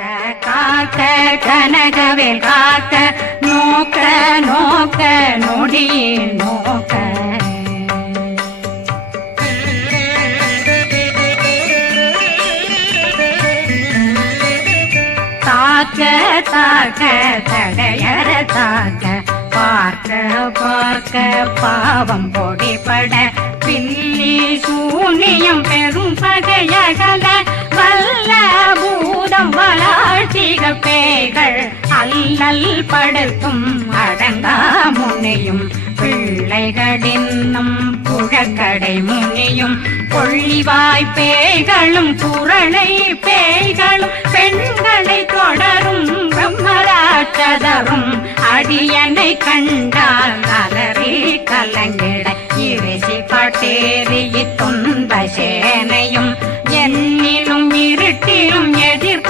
காக்க கனகவேல் காக்க நோக்க நோக்க நொடியில் நோக்க தாக்க தாக்க தடையற தாக்க பார்க்க பார்க்க பாவம் பொடிபட பில்லி சூனியம் பெரும் பகையகல வல்ல பூதம் வளாழ்ச்சிகள் பேய்கள் அல்லல் படுத்தும் அடங்கா முனையும் பிள்ளைகளின்னும் புழக்கடை முனியும் கொள்ளிவாய் பேய்களும் குரளை பேய்களும் பெண்களை தொடரும் பிரம்மராட்சதரும் அடியனை கண்டால் அலறி கலங்கிட இரிசி பட்டேறி துன்ப